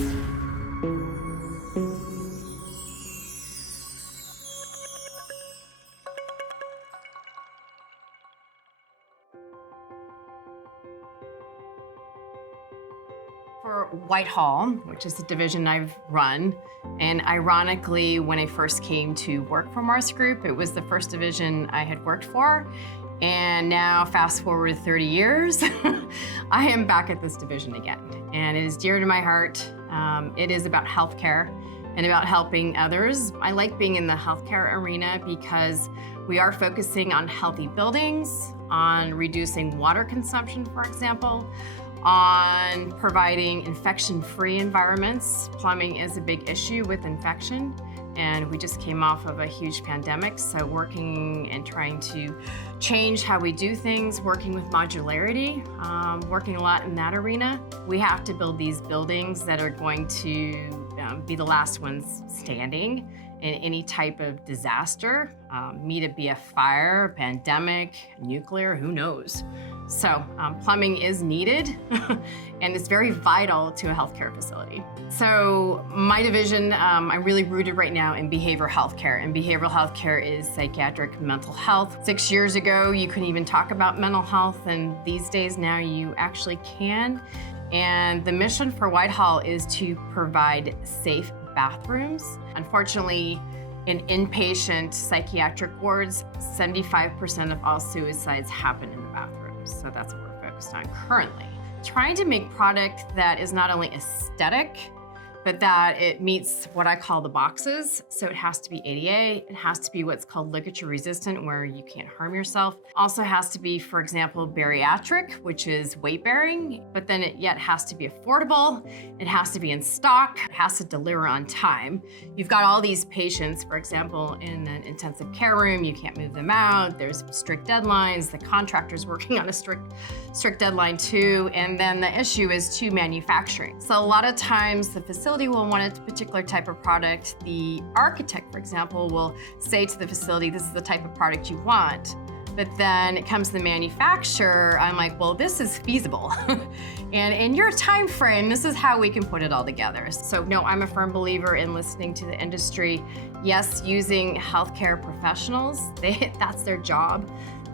For Whitehall, which is the division I've run, and ironically, when I first came to work for Mars Group, it was the first division I had worked for. And now, fast forward 30 years, I am back at this division again. And it is dear to my heart. It is about healthcare and about helping others. I like being in the healthcare arena because we are focusing on healthy buildings, on reducing water consumption, for example, on providing infection-free environments. Plumbing is a big issue with infection, and we just came off of a huge pandemic, so working and trying to change how we do things, working with modularity, working a lot in that arena. We have to build these buildings that are going to be the last ones standing in any type of disaster, be it be a fire, a pandemic, nuclear, who knows. So plumbing is needed and it's very vital to a healthcare facility. So my division, I'm really rooted right now in behavioral healthcare, and behavioral healthcare is psychiatric mental health. 6 years ago, you couldn't even talk about mental health, and these days now you actually can. And the mission for Whitehall is to provide safe bathrooms. Unfortunately, in inpatient psychiatric wards, 75% of all suicides happen in the bathrooms. So that's what we're focused on currently. Trying to make product that is not only aesthetic, but that it meets what I call the boxes. So it has to be ADA, it has to be what's called ligature resistant, where you can't harm yourself. Also has to be, for example, bariatric, which is weight bearing, but then it yet has to be affordable, it has to be in stock, it has to deliver on time. You've got all these patients, for example, in an intensive care room, you can't move them out, there's strict deadlines, the contractor's working on a strict deadline too, and then the issue is too manufacturing. So a lot of times the facility will want a particular type of product. The architect, for example, will say to the facility, this is the type of product you want. But then it comes to the manufacturer, I'm like, well, this is feasible. And in your time frame, this is how we can put it all together. So no, I'm a firm believer in listening to the industry. Yes, using healthcare professionals, that's their job.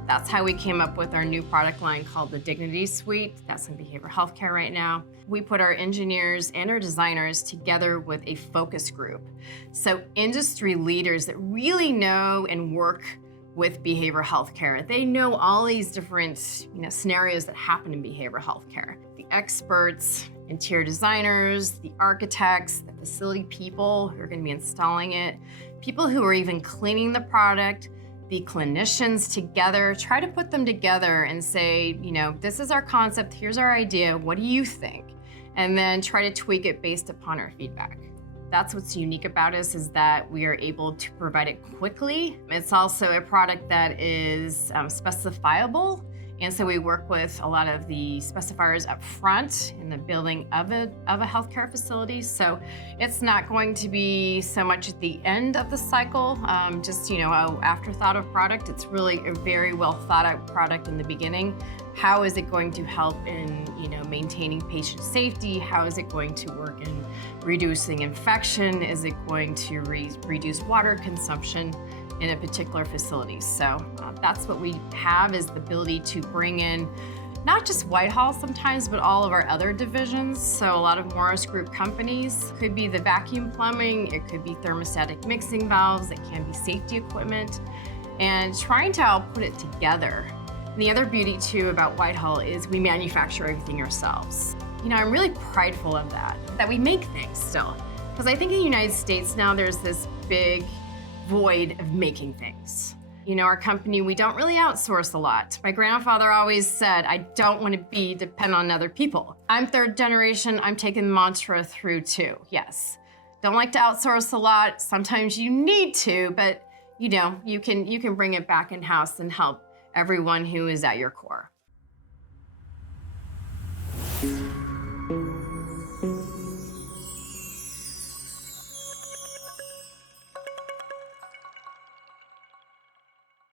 That's how we came up with our new product line called the Dignity Suite. That's in behavioral healthcare right now. We put our engineers and our designers together with a focus group. So industry leaders that really know and work with behavioral healthcare. They know all these different scenarios that happen in behavioral healthcare. The experts, interior designers, the architects, the facility people who are going to be installing it, people who are even cleaning the product, the clinicians together, try to put them together and say, this is our concept, here's our idea, what do you think? And then try to tweak it based upon our feedback. That's what's unique about us, is that we are able to provide it quickly. It's also a product that is specifiable. And so we work with a lot of the specifiers up front in the building of a healthcare facility. So it's not going to be so much at the end of the cycle, just an afterthought of product. It's really a very well thought out product in the beginning. How is it going to help in maintaining patient safety? How is it going to work in reducing infection? Is it going to reduce water consumption in a particular facility? So that's what we have, is the ability to bring in not just Whitehall sometimes, but all of our other divisions. So a lot of Morris Group companies, could be the vacuum plumbing, it could be thermostatic mixing valves, it can be safety equipment, and trying to all put it together. And the other beauty too about Whitehall is we manufacture everything ourselves. I'm really prideful of that we make things still. Because I think in the United States now there's this big void of making things. Our company, we don't really outsource a lot. My grandfather always said, I don't want to be dependent on other people. I'm third generation, I'm taking the mantra through too, yes. Don't like to outsource a lot. Sometimes you need to, but you can bring it back in-house and help everyone who is at your core.